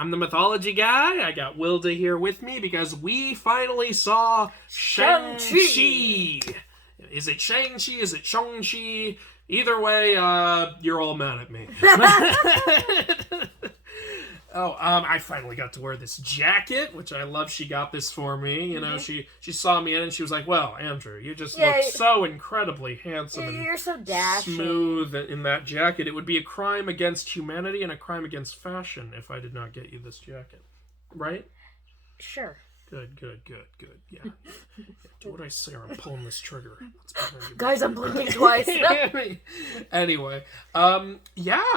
I'm the Mythology Guy. I got Wilda here with me because we finally saw Shang-Chi. Is it Shang-Chi? Is it Shang-Chi? Either way, you're all mad at me. I finally got to wear this jacket, which I love. She got this for me. You know, she saw me in and she was like, well, Andrew, you just look so incredibly handsome and you're so dashing. Smooth in that jacket. It would be a crime against humanity and a crime against fashion if I did not get you this jacket. Right? Sure. Good. Yeah. Do what I say or I'm pulling this trigger. Guys, I'm blinking twice. Anyway,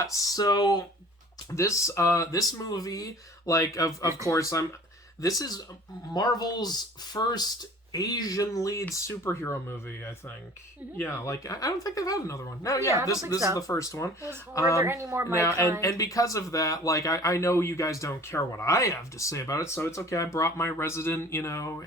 so this movie, like, of course, this is Marvel's first Asian lead superhero movie, I think. Yeah, like, I don't think they've had another one. No, this is the first one. Were there any more now, and because of that, like, I know you guys don't care what I have to say about it, so it's okay. I brought my resident,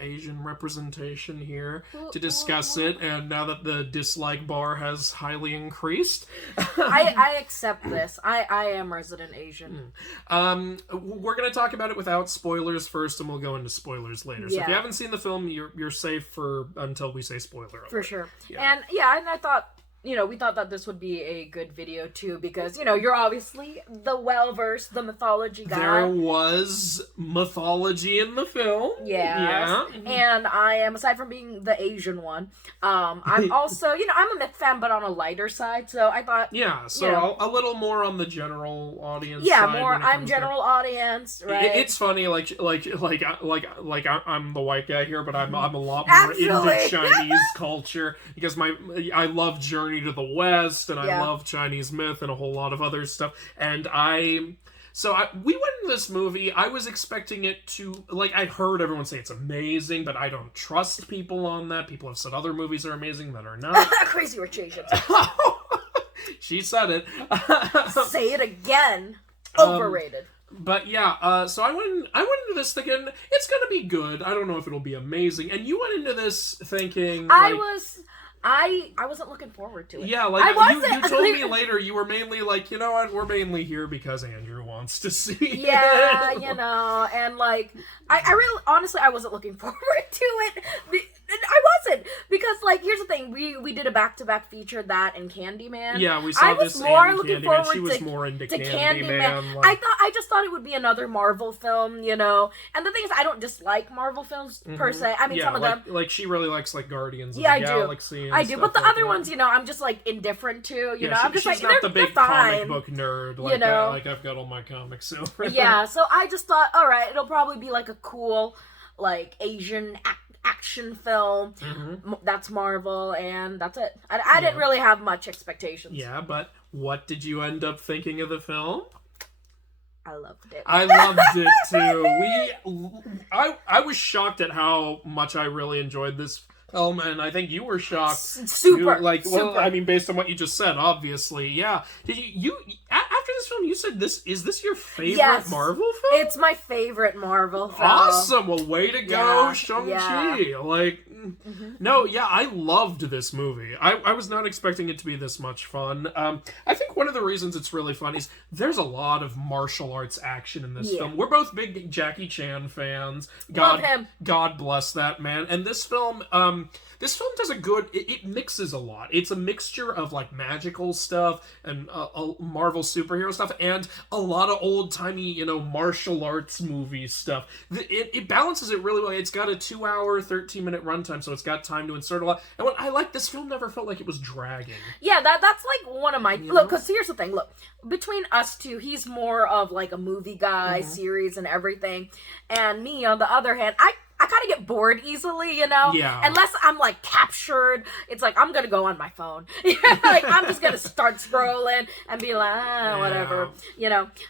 Asian representation here to discuss it, and now that the dislike bar has highly increased. I accept this. I am resident Asian. We're going to talk about it without spoilers first, and we'll go into spoilers later. So if you haven't seen the film, you're safe until we say spoiler alert. For sure. And I thought, we thought that this would be a good video too, because, you're obviously the well-versed, the mythology guy. There was mythology in the film. Yes. Yeah. And I am, aside from being the Asian one, I'm also, I'm a myth fan, but on a lighter side, so I thought... Yeah, so a little more on the general audience side. Yeah, I'm general audience, right? It's funny, like I'm the white guy here, but I'm a lot more into Chinese culture, because I love Journey to the West, and I love Chinese myth and a whole lot of other stuff, and we went into this movie, I was expecting it to, like, I heard everyone say it's amazing, but I don't trust people on that. People have said other movies are amazing that are not. Crazy Rich Asians. She said it. Say it again. Overrated. But so I went into this thinking it's gonna be good. I don't know if it'll be amazing. And you went into this thinking I wasn't looking forward to it. Yeah, like you told me later you were mainly like, you know what, we're mainly here because Andrew wants to see it. Yeah, and like I really honestly I wasn't looking forward to it. I wasn't, because like here's the thing, we did a back-to-back feature, that and Candyman. Yeah, we saw this. I was more looking forward she was more into Candyman. I just thought it would be another Marvel film, And the thing is, I don't dislike Marvel films per se. I mean, some of them. Like she really likes like Guardians of the Galaxy. I do, but the other ones, I'm just like indifferent to. I'm just she's like not the big comic book nerd. Like like I've got all my comics over. Yeah, so I just thought, all right, it'll probably be like a cool, like Asian action film that's Marvel, and that's it. I didn't really have much expectations. Yeah, but what did you end up thinking of the film? I loved it. I loved it too. I was shocked at how much I really enjoyed this film, and I think you were shocked. Super. Well, I mean, based on what you just said, obviously, yeah. Did you after this film, you said is this your favorite Marvel film? It's my favorite Marvel film. Awesome. Well, way to go, Shang-Chi. I loved this movie. I was not expecting it to be this much fun. I think one of the reasons it's really fun is there's a lot of martial arts action in this film. We're both big Jackie Chan fans. Love him. God bless that man. And this film does it mixes a lot. It's a mixture of like magical stuff and Marvel superhero stuff and a lot of old-timey, martial arts movie stuff. It balances it really well. It's got a 2-hour, 13-minute runtime, so it's got time to insert a lot. And what I like, this film never felt like it was dragging. Yeah, that's like one of my... Look, because here's the thing. Look, between us two, he's more of like a movie guy, series and everything. And me, on the other hand, I kind of get bored easily, Yeah. Unless I'm, like, captured. It's like, I'm gonna go on my phone. Like, I'm just gonna start scrolling and be like, whatever,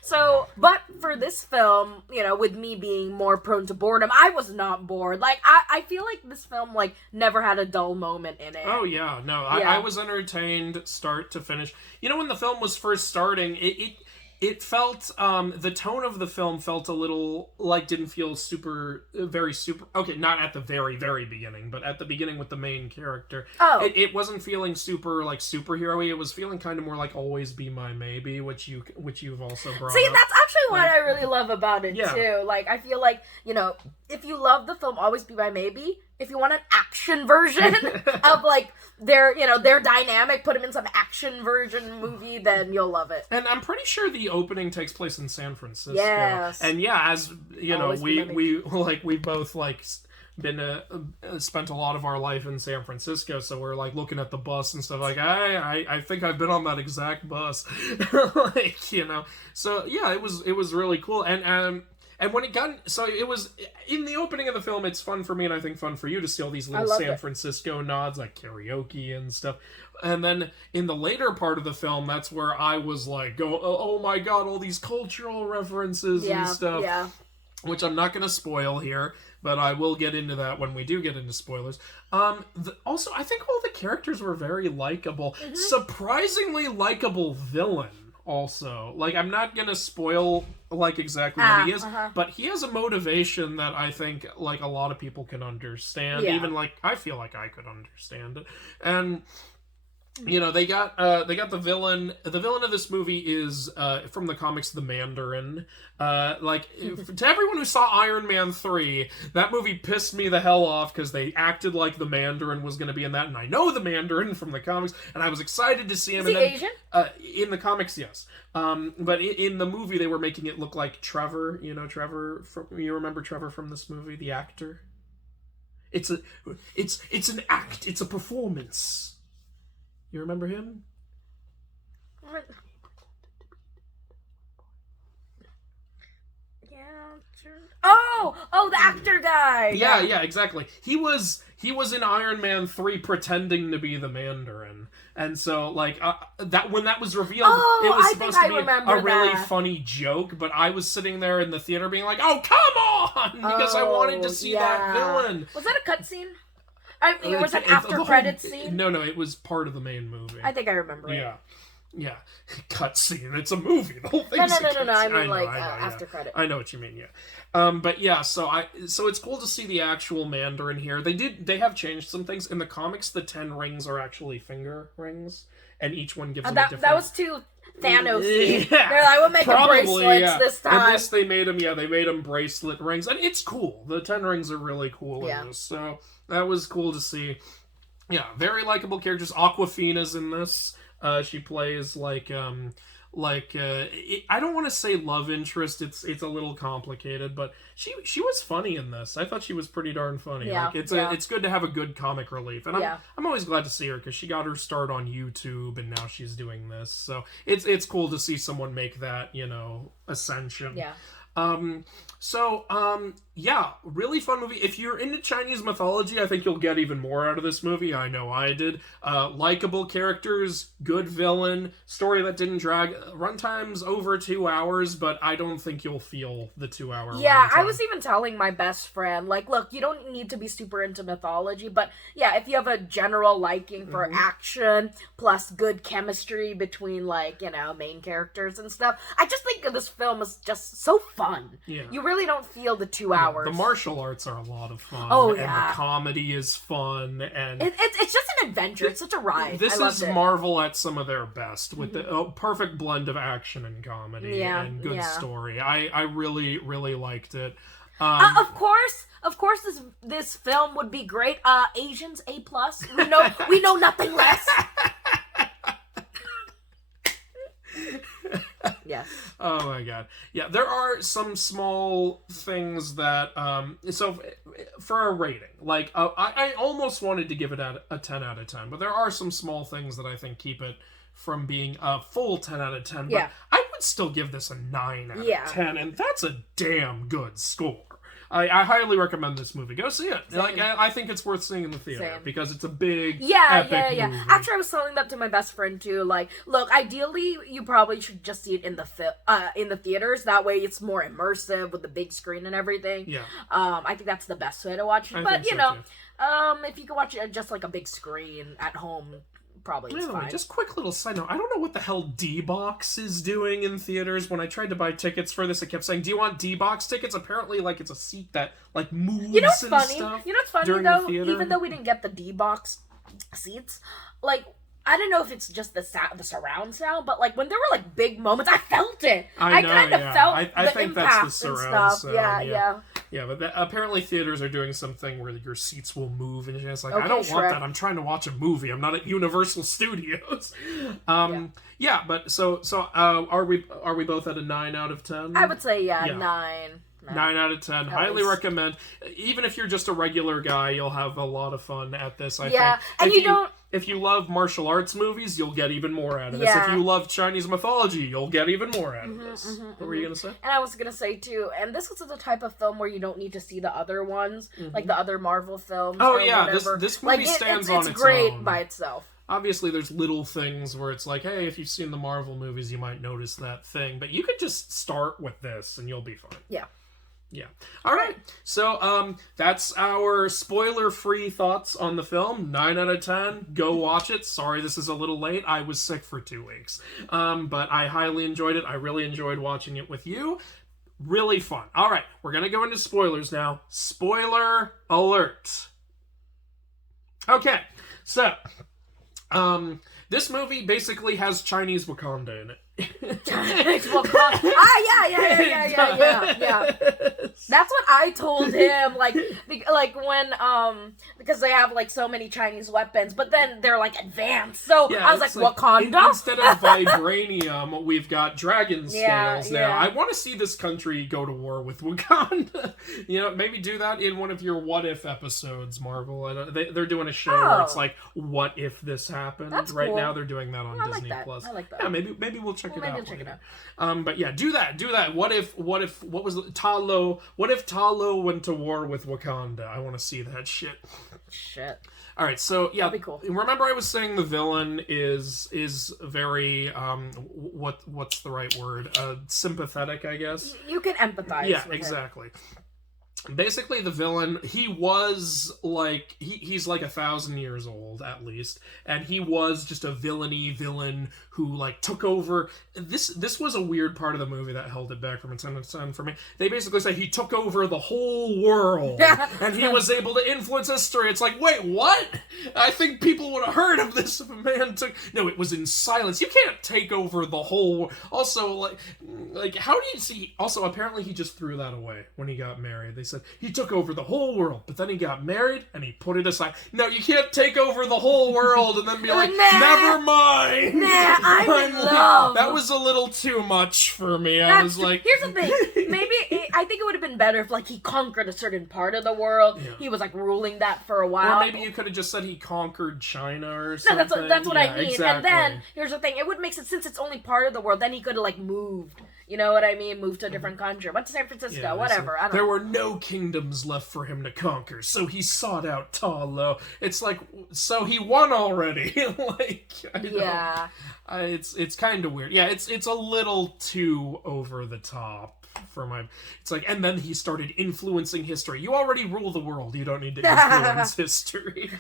So, but for this film, with me being more prone to boredom, I was not bored. Like, I feel like this film, like, never had a dull moment in it. Oh, yeah. No, I was entertained start to finish. When the film was first starting, it felt, the tone of the film felt a little, like, didn't feel very super, okay, not at the very, very beginning, but at the beginning with the main character. Oh. It wasn't feeling super, like, superhero-y, it was feeling kind of more like Always Be My Maybe, which you've also brought See, up. that's actually what I really love about it too. Like, I feel like, you know, if you love the film Always Be My Maybe, if you want an action version of like their, you know, their dynamic, put them in some action version movie, then you'll love it. And I'm pretty sure the opening takes place in San Francisco. Yes. And yeah, as you know, we both like been spent a lot of our life in San Francisco, so we're like looking at the bus and stuff like I think I've been on that exact bus. Like, you know. So yeah, it was really cool. And when it got, so it was, in the opening of the film, it's fun for me and I think fun for you to see all these little San Francisco nods, like karaoke and stuff. And then in the later part of the film, that's where I was like, oh my god, all these cultural references and stuff. Yeah. Which I'm not going to spoil here, but I will get into that when we do get into spoilers. Also, I think all the characters were very likable. Mm-hmm. Surprisingly likable villain. Also, like, I'm not gonna spoil like exactly what he is, but he has a motivation that I think like a lot of people can understand. Even like I feel like I could understand it. And you know, they got the villain. The villain of this movie is from the comics, the Mandarin. To everyone who saw Iron Man 3, that movie pissed me the hell off because they acted like the Mandarin was going to be in that, and I know the Mandarin from the comics, and I was excited to see him. Is he Asian? In the comics, yes. But in the movie, they were making it look like Trevor. You know, Trevor. You remember Trevor from this movie, the actor? It's an act. It's a performance. You remember him? Oh, the actor guy. Yeah, exactly. He was in Iron Man 3 pretending to be the Mandarin. And so, like, that when that was revealed, it was supposed to be a really funny joke, but I was sitting there in the theater being like, oh, come on! Because I wanted to see that villain. Was that a cutscene? It was an after-credits scene? No, it was part of the main movie. I think I remember it. Yeah. Cutscene. It's a movie. The whole thing's a cutscene. No. I mean, after credit. I know what you mean, yeah. But yeah, so it's cool to see the actual Mandarin here. They have changed some things. In the comics, the 10 rings are actually finger rings, and each one gives them a different... That was too Thanos-y. Yeah. They're like, we'll make them bracelets this time. And this, they made them bracelet rings, and it's cool. The 10 rings are really cool in this, so that was cool to see. Yeah, very likable characters. Awkwafina's in this. She plays I don't want to say love interest. It's a little complicated, but she was funny in this. I thought she was pretty darn funny. Yeah, it's good to have a good comic relief, and I'm always glad to see her because she got her start on YouTube, and now she's doing this. So it's cool to see someone make that, you know, ascension. Yeah. Really fun movie. If you're into Chinese mythology, I think you'll get even more out of this movie. I know I did. Likeable characters, good villain, story that didn't drag. Runtime's over 2 hours, but I don't think you'll feel the 2 hour runtime. I was even telling my best friend, like, look, you don't need to be super into mythology, but yeah, if you have a general liking for action, plus good chemistry between, like, you know, main characters and stuff, I just think this film is just so fun. Yeah. You really don't feel the 2 hours. The martial arts are a lot of fun. Oh, and the comedy is fun. And it's just an adventure. It's such a ride. This is Marvel at some of their best, with the perfect blend of action and comedy and good story. I really, really liked it. Of course, this film would be great. Asians A+. We know nothing less. Yes. Oh my god. Yeah, there are some small things that so for a rating, like I almost wanted to give it a 10 out of 10, but there are some small things that I think keep it from being a full 10 out of 10, but I would still give this a 9 out of 10, and that's a damn good score. I highly recommend this movie. Go see it. Same. Like, I think it's worth seeing in the theater because it's a big, epic movie. Actually, I was telling that to my best friend too. Like, look, ideally, you probably should just see it in the theaters. That way, it's more immersive with the big screen and everything. Yeah. I think that's the best way to watch it. But you know, if you can watch it at just like a big screen at home, probably it's fine. Just quick little side note. I don't know what the hell D-Box is doing in theaters. When I tried to buy tickets for this, it kept saying, do you want D-Box tickets? Apparently, like, it's a seat that, like, moves and stuff. You know what's funny, though? Even though we didn't get the D-Box seats, like, I don't know if it's just the sound, the surround sound, but like when there were like big moments, I felt it. I know, kind of felt I the think impact that's the and surround stuff. sound. Yeah. Yeah, but apparently theaters are doing something where your seats will move, and it's like, Okay, I don't want Shrek. that. I'm trying to watch a movie. I'm not at Universal Studios. Yeah, but so are we both at a 9 out of 10? I would say 9. 9 out of 10. Highly recommend. Even if you're just a regular guy, you'll have a lot of fun at this, I think. And if you love martial arts movies, you'll get even more out of this. If you love Chinese mythology, you'll get even more out of this. What were you going to say? And I was going to say, too, and this was the type of film where you don't need to see the other ones, like the other Marvel films. Oh, yeah, this movie stands on its own. It's great by itself. Obviously, there's little things where it's like, hey, if you've seen the Marvel movies, you might notice that thing. But you could just start with this, and you'll be fine. Yeah. Yeah. All right. So, that's our spoiler-free thoughts on the film. 9 out of 10. Go watch it. Sorry, this is a little late. I was sick for 2 weeks. But I highly enjoyed it. I really enjoyed watching it with you. Really fun. All right. We're going to go into spoilers now. Spoiler alert. Okay. So, this movie basically has Chinese Wakanda in it. Yeah. That's what I told him. Like when because they have like so many Chinese weapons, but then they're like advanced. So I was like Wakanda. Instead of vibranium, we've got dragon scales now. I want to see this country go to war with Wakanda. Maybe do that in one of your What If episodes, Marvel. They're doing a show where it's like, what if this happened? That's right cool. now they're doing that on Disney Plus. I like that. Yeah, maybe we'll check it out. Check it out. But yeah, do that. What if what was it? What if Talo went to war with Wakanda? I want to see that shit. All right, so yeah, that'd be cool. Remember I was saying the villain is very what's the right word? Sympathetic, I guess. You can empathize. Yeah, with exactly. Basically, the villain, he was like, he's like 1,000 years old, at least, and he was just a villain who, like, took over. This was a weird part of the movie that held it back from its end for me. They basically say he took over the whole world, and he was able to influence history. It's like, wait, what? I think people would have heard of this if a man took... No, it was in silence. You can't take over the whole world. Also, like, how do you see... Also, apparently he just threw that away when he got married. They said he took over the whole world, but then he got married and he put it aside. No, you can't take over the whole world and then be like, never mind. I'm in love. That was a little too much for me. I was like, here's the thing. I think it would have been better if like he conquered a certain part of the world. Yeah. He was like ruling that for a while. Or maybe you could have just said he conquered China or something. No, that's what I mean. Exactly. And then here's the thing. It would make sense since it's only part of the world. Then he could have like moved. You know what I mean? Moved to a different country. Went to San Francisco. Whatever. I don't know. There were no kingdoms left for him to conquer, so he sought out Talo. It's like, so he won already. Like, it's kind of weird. Yeah, it's a little too over the top for my. It's like, and then he started influencing history. You already rule the world. You don't need to influence history.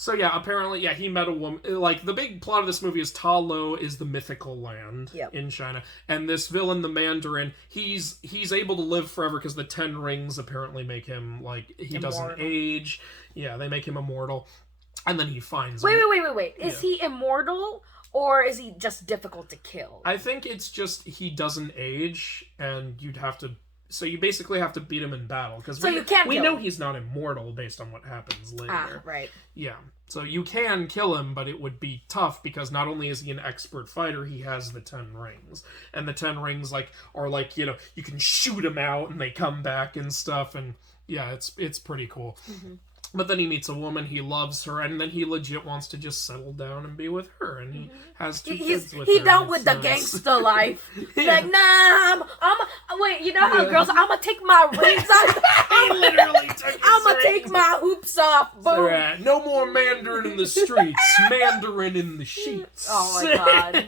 So yeah, apparently, he met a woman. Like, the big plot of this movie is Talo is the mythical land in China, and this villain, the Mandarin, he's able to live forever because the 10 rings apparently make him like he doesn't age. Yeah, they make him immortal, and then he finds. Wait! Is he immortal? Or is he just difficult to kill? I think it's just he doesn't age, and you'd have to. So you basically have to beat him in battle because we know he's not immortal based on what happens later. Ah, right. Yeah. So you can kill him, but it would be tough because not only is he an expert fighter, he has the 10 rings, and the 10 rings are you can shoot them out and they come back and stuff, and yeah, it's pretty cool. Mm-hmm. But then he meets a woman, he loves her, and then he legit wants to just settle down and be with her, and he has 2 kids with her. He done with the gangster life. Like, nah, wait, you know how girls, I'm gonna take my rings off. He literally took his I'm gonna take my hoops off. Boom. No more Mandarin in the streets, Mandarin in the sheets. Oh my god.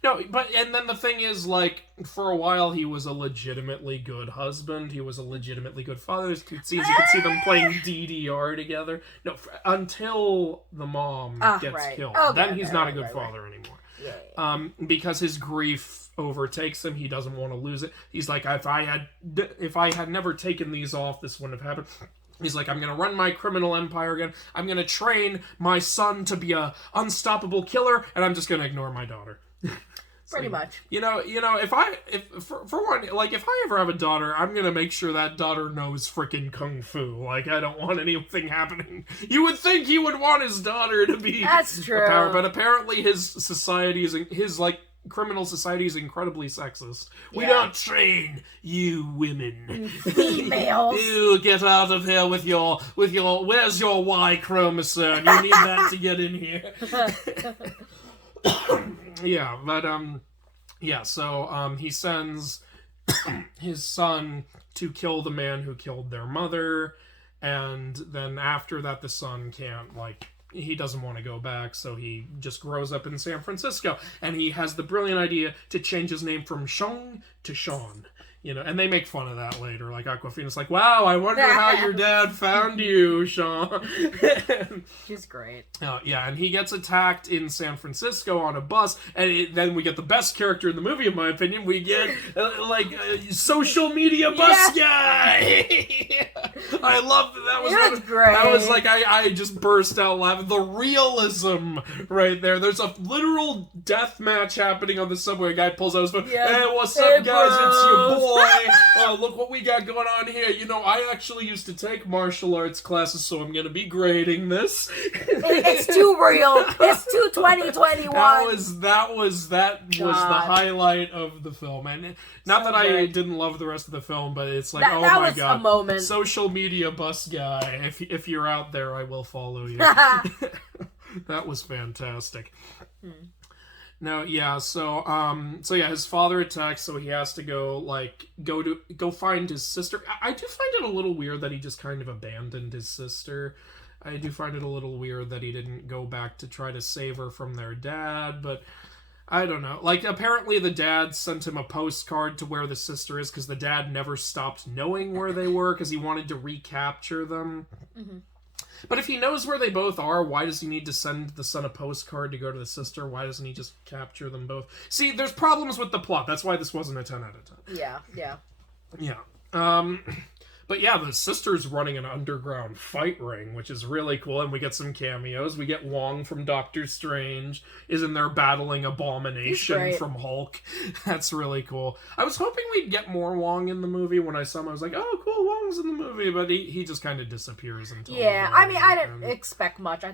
No, and then the thing is, like, for a while he was a legitimately good husband. He was a legitimately good father. You could see them playing DDR together. No, until the mom gets killed. Then he's not a good father anymore. Yeah. Because his grief overtakes him. He doesn't want to lose it. He's like, if I had never taken these off, this wouldn't have happened. He's like, I'm going to run my criminal empire again. I'm going to train my son to be a unstoppable killer, and I'm just going to ignore my daughter. Pretty much. You know, if for one, like, if I ever have a daughter, I'm going to make sure that daughter knows frickin' kung fu. Like, I don't want anything happening. You would think he would want his daughter to be... That's true. But apparently his society is... His, like, criminal society is incredibly sexist. We don't train you women. Females. You get out of here with your where's your Y chromosome? You need that to get in here. So he sends his son to kill the man who killed their mother, and then after that the son can't, like, he doesn't want to go back, so he just grows up in San Francisco, and he has the brilliant idea to change his name from Shang to Sean. You know, and they make fun of that later. Like, Awkwafina's like, wow, I wonder how your dad found you, Sean. She's great. And he gets attacked in San Francisco on a bus, and then we get the best character in the movie, in my opinion. We get, social media bus guy! I loved that. That was great. That was like, I just burst out laughing. The realism right there. There's a literal death match happening on the subway. A guy pulls out his phone. Hey, what's up, guys? It's your boy. Look what we got going on here. You know, I actually used to take martial arts classes, so I'm gonna be grading this. It's too real. It's too 2021. That was the highlight of the film. And not that I didn't love the rest of the film, but it's like, oh my god, a moment. Social media bus guy. If you're out there, I will follow you. That was fantastic. No, so his father attacks, so he has to go find his sister. I do find it a little weird that he just kind of abandoned his sister. I do find it a little weird that he didn't go back to try to save her from their dad, but I don't know. Like, apparently the dad sent him a postcard to where the sister is, because the dad never stopped knowing where they were, because he wanted to recapture them. Mm-hmm. But if he knows where they both are, why does he need to send the son a postcard to go to the sister? Why doesn't he just capture them both? See, there's problems with the plot. That's why this wasn't a 10 out of 10. Yeah. But yeah, the sister's running an underground fight ring, which is really cool, and we get some cameos. We get Wong from Doctor Strange is in there battling Abomination from Hulk. That's really cool. I was hoping we'd get more Wong in the movie. When I saw him, I was like, oh, cool, Wong's in the movie, but he just kind of disappears until... Yeah, I mean, I didn't expect much. I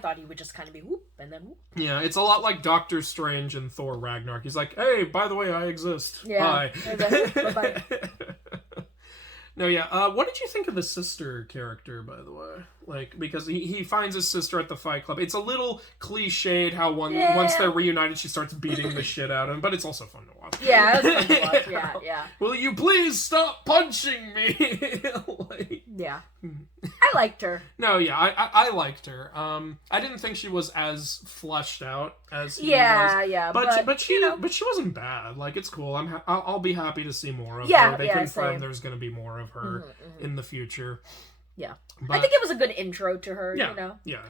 thought he would just kind of be whoop, and then whoop. Yeah, it's a lot like Doctor Strange and Thor Ragnarok. He's like, hey, by the way, I exist. Yeah. Bye. Bye-bye. No, yeah. What did you think of the sister character, by the way? Like, because he finds his sister at the fight club. It's a little cliched how once they're reunited, she starts beating the shit out of him, but it's also fun to watch. Yeah, it's fun to watch. Yeah. Will you please stop punching me? Yeah. I liked her. No, yeah, I liked her. I didn't think she was as fleshed out as he was. Yeah, but she wasn't bad. Like, it's cool. I'll be happy to see more of her. They confirmed there's going to be more of her in the future. Yeah. But I think it was a good intro to her, you know? Yeah.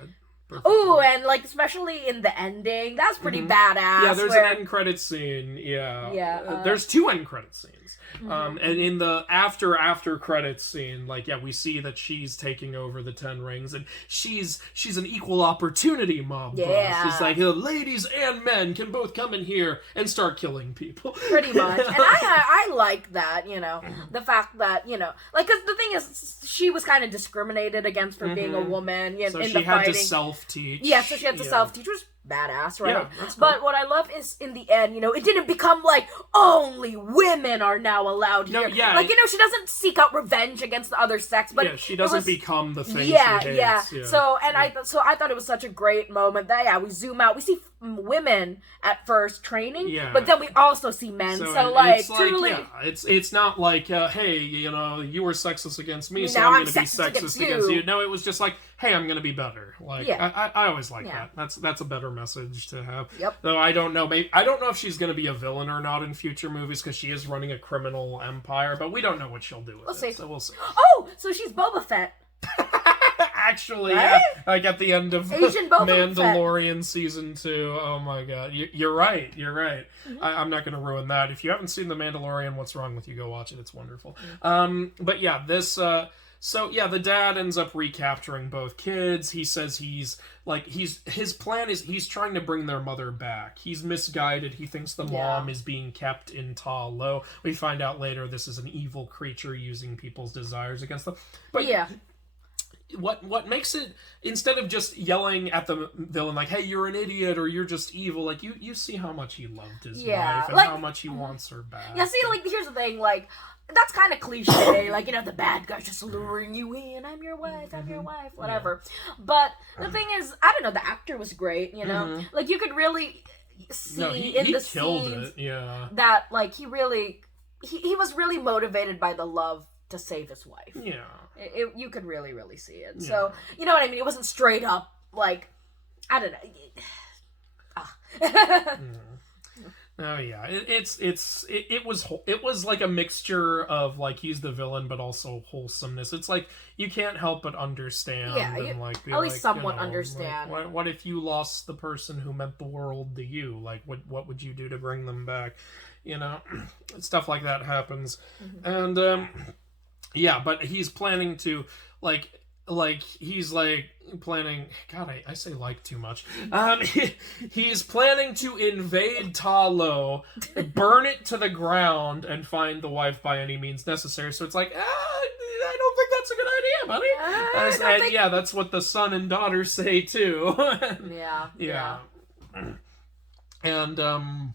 Ooh, and, like, especially in the ending, that's pretty badass. Yeah, there's an end credit scene, Yeah, there's 2 end credit scenes. And in the after credits scene, like, we see that she's taking over the 10 rings, and she's an equal opportunity mob boss. She's like, ladies and men can both come in here and start killing people. Pretty much. And I like that, you know, the fact that, you know, like, because the thing is, she was kind of discriminated against for being a woman, so in she the had fighting. To self-teach. Yeah, so she had to self-teach, which was badass, right? Yeah, that's cool. But what I love is, in the end, you know, it didn't become like, only women are now allowed here. Like, you know, she doesn't seek out revenge against the other sex, but she doesn't become the thing she hates. Yeah. So, I thought it was such a great moment that, we zoom out, we see women at first training, but then we also see men. So like, truly... it's not like, hey, you know, you were sexist against me, so I'm going to be sexist against you. No, it was just like, hey, I'm going to be better. Like, I always like that. That's a better message to have. Yep. Though I don't know if she's going to be a villain or not in future movies, because she is running a criminal empire, but we don't know what she'll do with it. So we'll see. Oh, so she's Boba Fett. Actually, right? Like at the end of Asian Boba Mandalorian Fett. Season 2. Oh my god. You're right. Mm-hmm. I'm not going to ruin that. If you haven't seen The Mandalorian, what's wrong with you? Go watch it. It's wonderful. But yeah, this... So yeah, the dad ends up recapturing both kids. He says his plan is he's trying to bring their mother back. He's misguided. He thinks the mom is being kept in Ta Lo. We find out later this is an evil creature using people's desires against them. But yeah. What makes it, instead of just yelling at the villain like, hey, you're an idiot or you're just evil, like you see how much he loved his wife and how much he wants her back. Yeah, see, like, here's the thing, like, that's kind of cliche, like, you know, the bad guy's just luring you in, I'm your wife, whatever. But the thing is, I don't know, the actor was great, you know? Like, you could really see in the scenes that, like, he was really motivated by the love to save his wife. Yeah. You could really, really see it. Yeah. So, you know what I mean? It wasn't straight up, like, I don't know. Oh yeah, it was like a mixture of like he's the villain but also wholesomeness. It's like you can't help but understand and like be at least like, somewhat you know, understand. Like, what if you lost the person who meant the world to you? Like what would you do to bring them back? You know, stuff like that happens, and but he's planning to he's planning. God, I say like too much. He's planning to invade Ta Lo, burn it to the ground, and find the wife by any means necessary. So it's like, I don't think that's a good idea, buddy. That's what the son and daughter say too. Yeah. And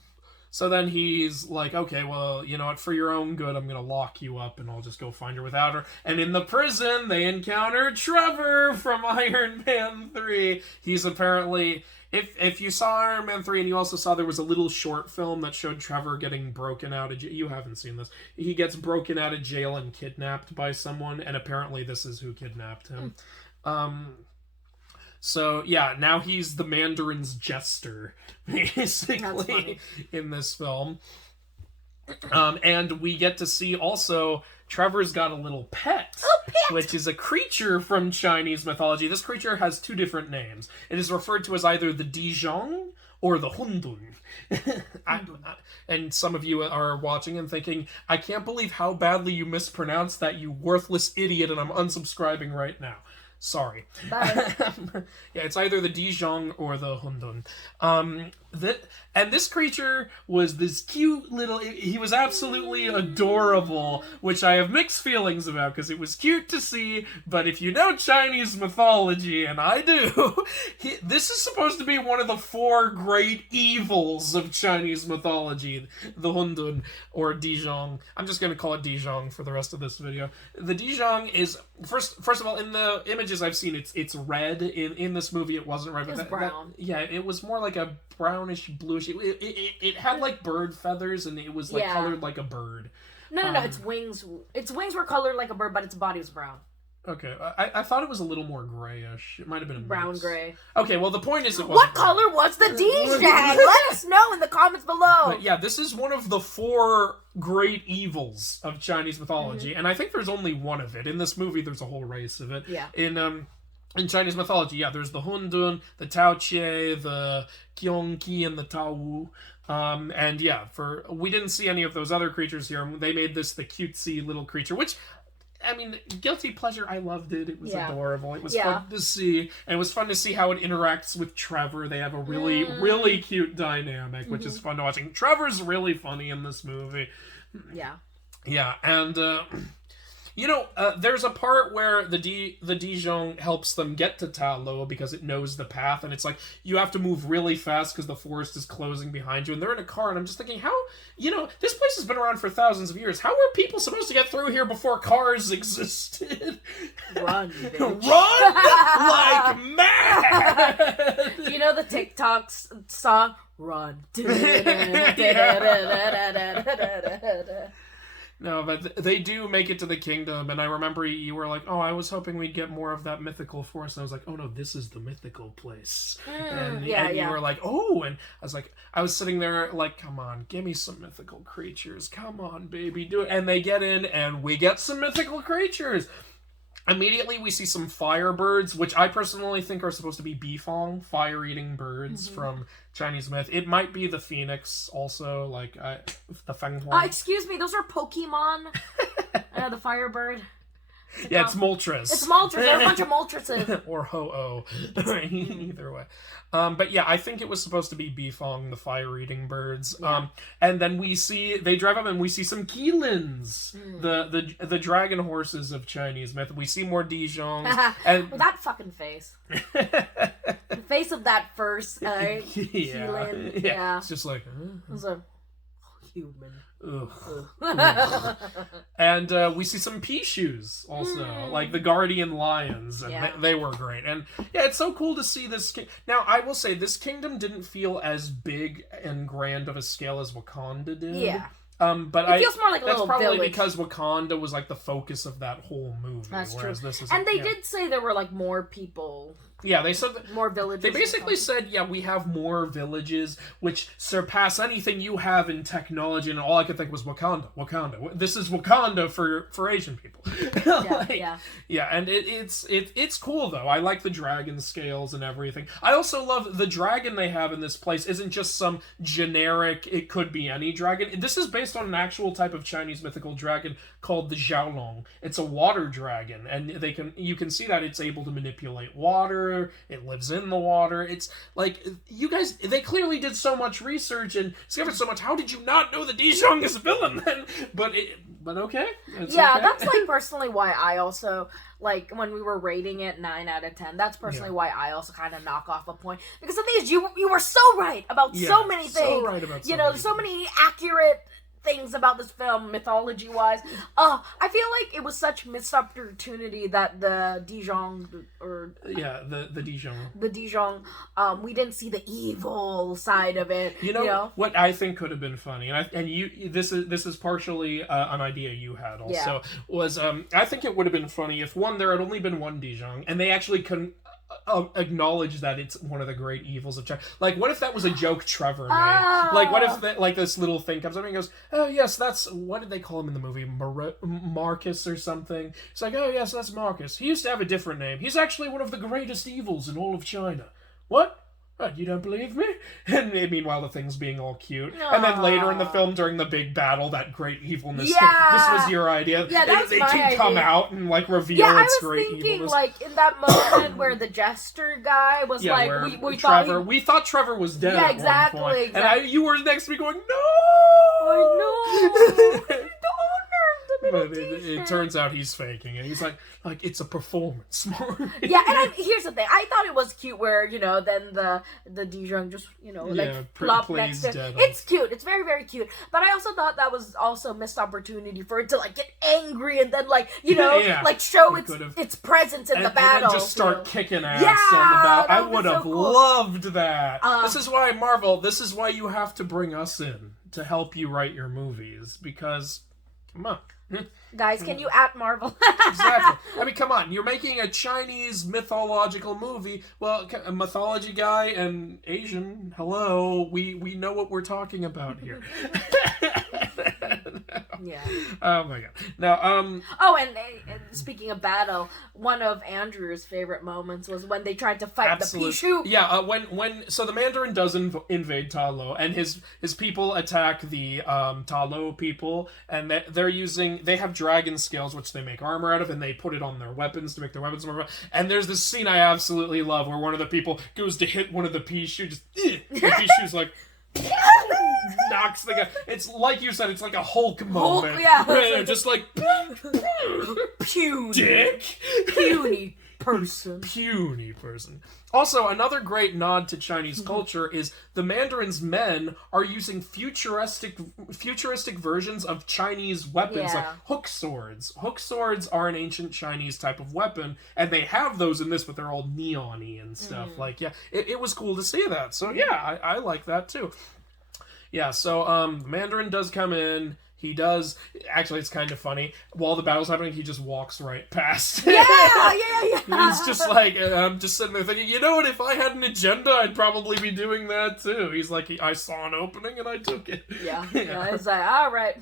so then he's like, okay, well, you know what, for your own good, I'm going to lock you up and I'll just go find her without her. And in the prison, they encounter Trevor from Iron Man 3. He's apparently, if you saw Iron Man 3 and you also saw there was a little short film that showed Trevor getting broken out of jail. You haven't seen this. He gets broken out of jail and kidnapped by someone, and apparently this is who kidnapped him. So, yeah, now he's the Mandarin's jester, basically, in this film. And we get to see also, Trevor's got a little pet, which is a creature from Chinese mythology. This creature has two different names. It is referred to as either the Dijong or the Hundun. And some of you are watching and thinking, I can't believe how badly you mispronounced that, you worthless idiot, and I'm unsubscribing right now. Sorry. It's either the Dijong or the Hundun. And this creature was this cute little... He was absolutely adorable, which I have mixed feelings about, because it was cute to see, but if you know Chinese mythology, and I do, this is supposed to be one of the 4 great evils of Chinese mythology, the Hundun, or Dijong. I'm just going to call it Dijong for the rest of this video. The Dijong is... First of all, in the images I've seen, it's red. In this movie, it wasn't red. It was brown. It was more like a brownish, bluish. It had like bird feathers, and it was like colored like a bird. No. Its wings were colored like a bird, but its body was brown. Okay, I thought it was a little more grayish. It might have been a brown gray. Okay, well the point is it wasn't. What color was the Dijong? Let us know in the comments below. But yeah, this is one of the 4 great evils of Chinese mythology, and I think there's only one of it. In this movie, there's a whole race of it. Yeah. In Chinese mythology, there's the Hundun, the Taoqie, the Qiongqi, and the Taowu. And we didn't see any of those other creatures here. They made this the cutesy little creature, which, I mean, guilty pleasure, I loved it. It was adorable. It was fun to see. And it was fun to see how it interacts with Trevor. They have a really, really cute dynamic, which is fun to watch. And Trevor's really funny in this movie. Yeah. Yeah, and... there's a part where the Dijong helps them get to Ta Lo because it knows the path, and it's like, you have to move really fast because the forest is closing behind you, and they're in a car, and I'm just thinking, how, this place has been around for thousands of years. How were people supposed to get through here before cars existed? Run, bitch. Run like mad! You know the TikTok song? Run. No, but they do make it to the kingdom, and I remember you were like, oh, I was hoping we'd get more of that mythical forest, and I was like, oh no, this is the mythical place. And you were like, oh, and I was sitting there like, come on, give me some mythical creatures, come on, baby, do it. And they get in, and we get some mythical creatures. Immediately, we see some firebirds, which I personally think are supposed to be bifong, fire-eating birds from Chinese myth. It might be the phoenix, also, like the fenghua. Excuse me, those are Pokemon. The firebird. Yeah, it's Moltres. It's Moltres. There are a bunch of Moltreses. Or Ho-Oh. Either way. But yeah, I think it was supposed to be Bifong, the fire-eating birds. Yeah. And then they drive up and we see some Keelins, the dragon horses of Chinese myth. We see more Dijongs. And well, that fucking face. The face of that first Keelin. Yeah. It's just like... It was a human. Ugh. And we see some Pishus also, like the guardian lions, and they were great. And yeah, it's so cool to see this. Now, I will say this kingdom didn't feel as big and grand of a scale as Wakanda did. Yeah. But it feels more like a that's little probably village. Because Wakanda was like the focus of that whole movie. That's true. This is and they did say there were like more people. Yeah, they said more villages. They basically said, yeah, we have more villages which surpass anything you have in technology, and all I could think was Wakanda. This is Wakanda for Asian people. Yeah, and it's cool though. I like the dragon scales and everything. I also love the dragon they have in this place isn't just some generic, it could be any dragon. This is based on an actual type of Chinese mythical dragon called the Xiaolong. It's a water dragon, and you can see that it's able to manipulate water. It lives in the water. It's like, you guys, they clearly did so much research and discovered so much. How did you not know the Dijon is a villain then? But okay. Yeah, that's like personally why I also, like, when we were rating it 9 out of 10, that's personally why I also kind of knock off a point. Because the thing is, you were so right about so many things. So right about so many accurate things about this film, mythology-wise. I feel like it was such missed opportunity that the Dijon, the Dijon. The Dijon, we didn't see the evil side of it. You know? What I think could have been funny, and this is partially an idea you had also, was I think it would have been funny if there had only been one Dijon, and they actually acknowledge that it's one of the great evils of China. Like, what if that was a joke Trevor made? Like, what if this little thing comes up and he goes, oh yes, that's, what did they call him in the movie? Marcus or something? It's like, oh yes, that's Marcus. He used to have a different name. He's actually one of the greatest evils in all of China. What? What, you don't believe me? And meanwhile, the thing's being all cute. Aww. And then later in the film, during the big battle, that great evilness. Yeah! This was your idea. Yeah, that's they my can idea. come out and, like, reveal its great evilness. Yeah, I was thinking, like, in that moment where the jester guy was like, we thought Trevor was dead at exactly, one point. Exactly. And you were next to me going, no! I know! But it turns out he's faking it. He's like it's a performance. Yeah, and here's the thing. I thought it was cute where, then the Dijon just, plop next to it. It's cute. It's very, very cute. But I also thought that was also a missed opportunity for it to, like, get angry and then, like, like, show its presence in the battle. And just start kicking ass on the battle. I would have loved that. This is why, Marvel, this is why you have to bring us in to help you write your movies. Because, come on. Guys, can you at Marvel? Exactly. I mean, come on. You're making a Chinese mythological movie. Well, a Mythology Guy and Asian. Hello. We know what we're talking about here. Yeah. Oh my god. Now, Oh, and speaking of battle, one of Andrew's favorite moments was when they tried to fight the Pishu. Yeah. So the Mandarin does invade Ta Lo, and his people attack the Ta Lo people, and they have dragon scales which they make armor out of, and they put it on their weapons to make their weapons more. And there's this scene I absolutely love where one of the people goes to hit one of the Pishu, just the Pishu's like. Knocks the guy. It's like you said. It's like a Hulk moment. Yeah, just like puny dick, puny person. Also, another great nod to Chinese culture is the Mandarin's men are using futuristic versions of Chinese weapons, like hook swords. Hook swords are an ancient Chinese type of weapon, and they have those in this, but they're all neon-y and stuff. It was cool to see that. So yeah, I like that too. Yeah, so Mandarin does come in. He does. Actually, it's kind of funny. While the battle's happening, he just walks right past. Yeah. He's just like, I'm just sitting there thinking, you know what? If I had an agenda, I'd probably be doing that too. He's like, I saw an opening and I took it. Yeah. It's like, all right.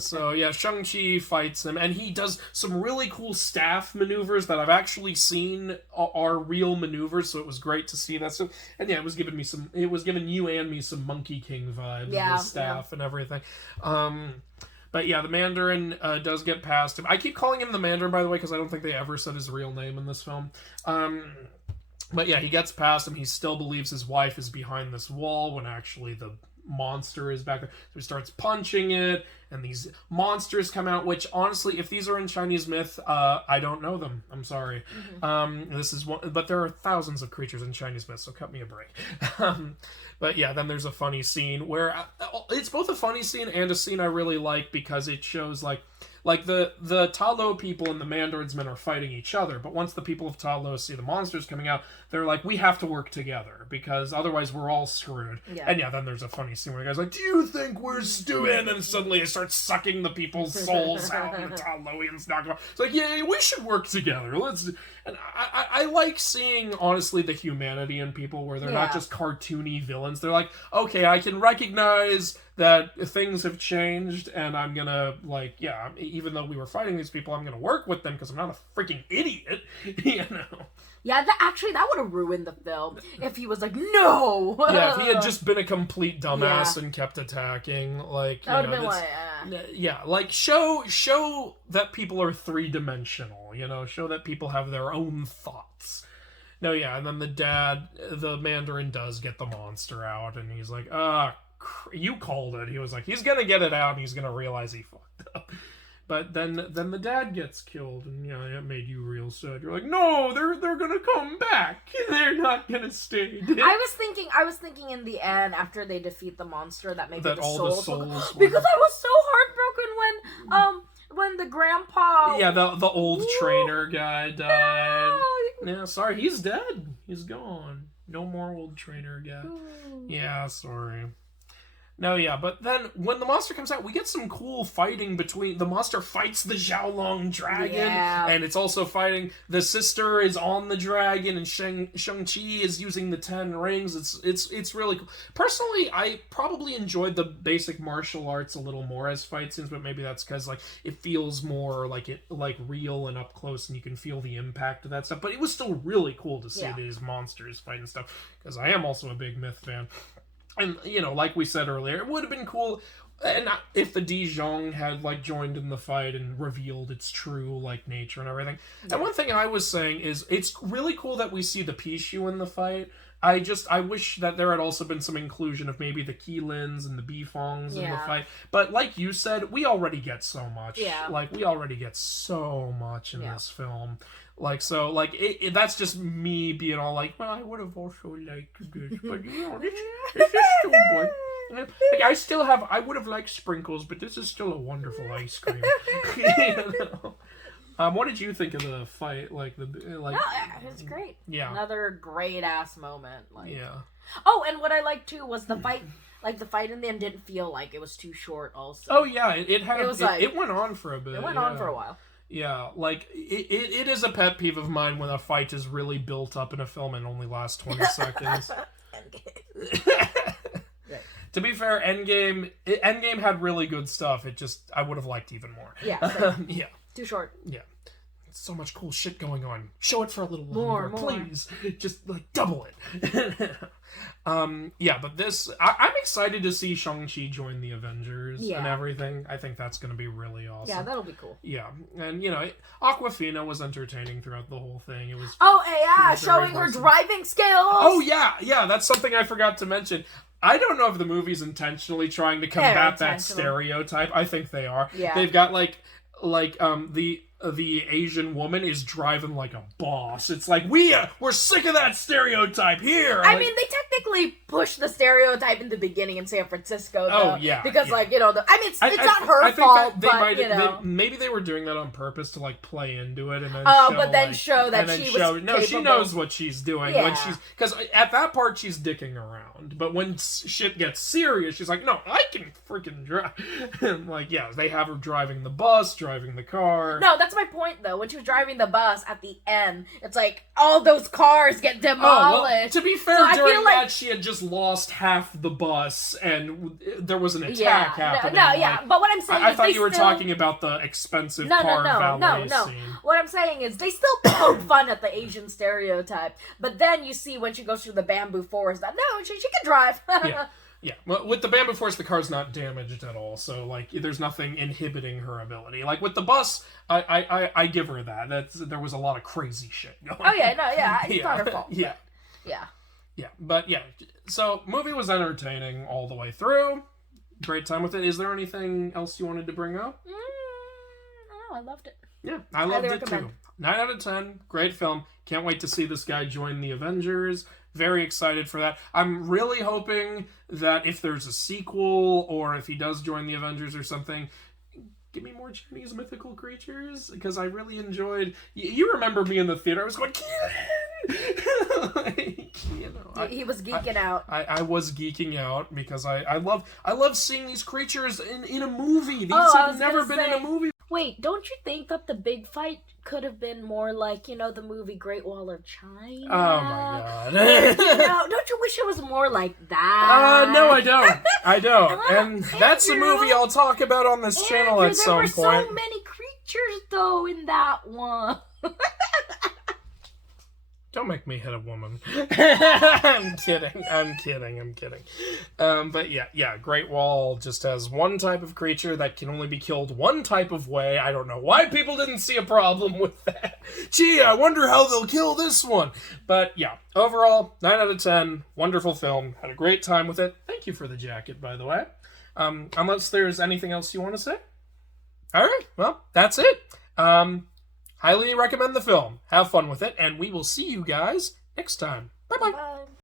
So Shang-Chi fights him, and he does some really cool staff maneuvers that I've actually seen are real maneuvers. So it was great to see that. So, and it was giving you and me some Monkey King vibes with staff and everything. But yeah, the Mandarin does get past him. I keep calling him the Mandarin, by the way, because I don't think they ever said his real name in this film. But yeah, he gets past him. He still believes his wife is behind this wall when actually the monster is back there. So he starts punching it, and these monsters come out, which honestly, if these are in Chinese myth, I don't know them. I'm sorry. This is one, but there are thousands of creatures in Chinese myth, so cut me a break. But yeah, then there's a funny scene where it's both a funny scene and a scene I really like because it shows like the Ta Lo people and the Mandarin's men are fighting each other, but once the people of Ta Lo see the monsters coming out, they're like, we have to work together, because otherwise we're all screwed. Yeah. And yeah, then there's a funny scene where the guy's like, do you think we're stewing? And suddenly it starts sucking the people's souls out, and the Ta Loians knock them out. It's like, yeah, we should work together. And I like seeing, honestly, the humanity in people where they're not just cartoony villains. They're like, okay, I can recognize that things have changed, and I'm gonna, like, yeah, even though we were fighting these people, I'm gonna work with them because I'm not a freaking idiot, you know? Yeah, that would have ruined the film if he was like, no! Yeah, if he had just been a complete dumbass and kept attacking, like, that would have been like, yeah, like, show that people are three-dimensional, you know? Show that people have their own thoughts. No, yeah, and then the Mandarin does get the monster out, and he's like, you called it. He was like, he's gonna get it out, and he's gonna realize he fucked up. But then the dad gets killed, and you know, it made you real sad. You're like, no, they're gonna come back. They're not gonna stay dead. I was thinking in the end, after they defeat the monster, that maybe that the all souls the souls because I was so heartbroken when the grandpa, the old trainer guy died. No. Yeah, sorry, he's dead. He's gone. No more old trainer guy. Yeah, sorry. No, yeah, but then when the monster comes out, we get some cool fighting between... The monster fights the Xiaolong dragon, and it's also fighting... The sister is on the dragon, and Shang-Chi is using the 10 rings. It's really cool. Personally, I probably enjoyed the basic martial arts a little more as fight scenes, but maybe that's because like it feels more like real and up close, and you can feel the impact of that stuff. But it was still really cool to see these monsters fight and stuff, because I am also a big myth fan. And, you know, like we said earlier, it would have been cool if the Dijon had, like, joined in the fight and revealed its true, like, nature and everything. Yeah. And one thing I was saying is, it's really cool that we see the Pichu in the fight. I wish that there had also been some inclusion of maybe the Keelins and the Bifongs in the fight. But like you said, we already get so much. Yeah. Like, we already get so much in this film. Like, so, like, that's just me being all like, well, I would have also liked this, but, you know, this is still good. Like, I would have liked sprinkles, but this is still a wonderful ice cream. You know? What did you think of the fight? No, it was great. Yeah. Another great-ass moment. Like. Yeah. Oh, and what I liked, too, was the fight... Like, the fight in the end didn't feel like it was too short, also. Oh, yeah. It went on for a bit. It went on for a while. Yeah, like, it is a pet peeve of mine when a fight is really built up in a film and only lasts 20 seconds. To be fair, Endgame had really good stuff. It just, I would have liked even more. Yeah. Yeah. Too short. Yeah. So much cool shit going on. Show it for a little longer, please. Just, like, double it. Yeah, but this... I'm excited to see Shang-Chi join the Avengers and everything. I think that's going to be really awesome. Yeah, that'll be cool. Yeah, and, you know, Awkwafina was entertaining throughout the whole thing. It was... Oh, yeah, showing her driving skills! Oh, yeah, that's something I forgot to mention. I don't know if the movie's intentionally trying to combat that stereotype. I think they are. Yeah. They've got, the Asian woman is driving like a boss. It's like, we're sick of that stereotype here. I mean, they technically pushed the stereotype in the beginning in San Francisco, though. Oh, yeah. Because, like, you know, it's not her fault, but, you know. Maybe they were doing that on purpose to, like, play into it and then show that she was capable. No, she knows what she's doing. Yeah. Because at that part, she's dicking around. But when shit gets serious, she's like, no, I can freaking drive. And, like, yeah, they have her driving the bus, driving the car. No, that's my point, though. When she was driving the bus at the end, it's like all those cars get demolished. Well, to be fair, during that she had just lost half the bus, and there was an attack happening. But what I'm saying is, I thought you were talking about the expensive car valet scene. What I'm saying is, they still poke fun at the Asian stereotype, but then you see when she goes through the bamboo forest that she can drive. Yeah. Well, with the bamboo force, the car's not damaged at all, so like there's nothing inhibiting her ability. Like with the bus, I give her that. There was a lot of crazy shit going on. Oh yeah, no, yeah, it's not her fault. Yeah. Yeah. Yeah, but yeah. So movie was entertaining all the way through. Great time with it. Is there anything else you wanted to bring up? No, I loved it. Yeah, I loved it too. 9 out of 10. Great film. Can't wait to see this guy join the Avengers. Very excited for that. I'm really hoping that if there's a sequel or if he does join the Avengers or something, give me more Chinese mythical creatures, because I really enjoyed... You remember me in the theater. I was going, like, he was geeking out. I was geeking out because I love seeing these creatures in a movie. These have never been in a movie. Wait, don't you think that the big fight could have been more like, the movie Great Wall of China? Oh my god. Don't you wish it was more like that? No, I don't. I don't. And that's a movie I'll talk about on this channel at some point. There were so many creatures, though, in that one. Don't make me hit a woman. I'm kidding. But yeah, Great Wall just has one type of creature that can only be killed one type of way. I don't know why people didn't see a problem with that. Gee, I wonder how they'll kill this one. But yeah, overall, 9 out of 10. Wonderful film. Had a great time with it. Thank you for the jacket, by the way. Unless there's anything else you want to say? Alright, well, that's it. Highly recommend the film. Have fun with it, and we will see you guys next time. Bye-bye. Bye.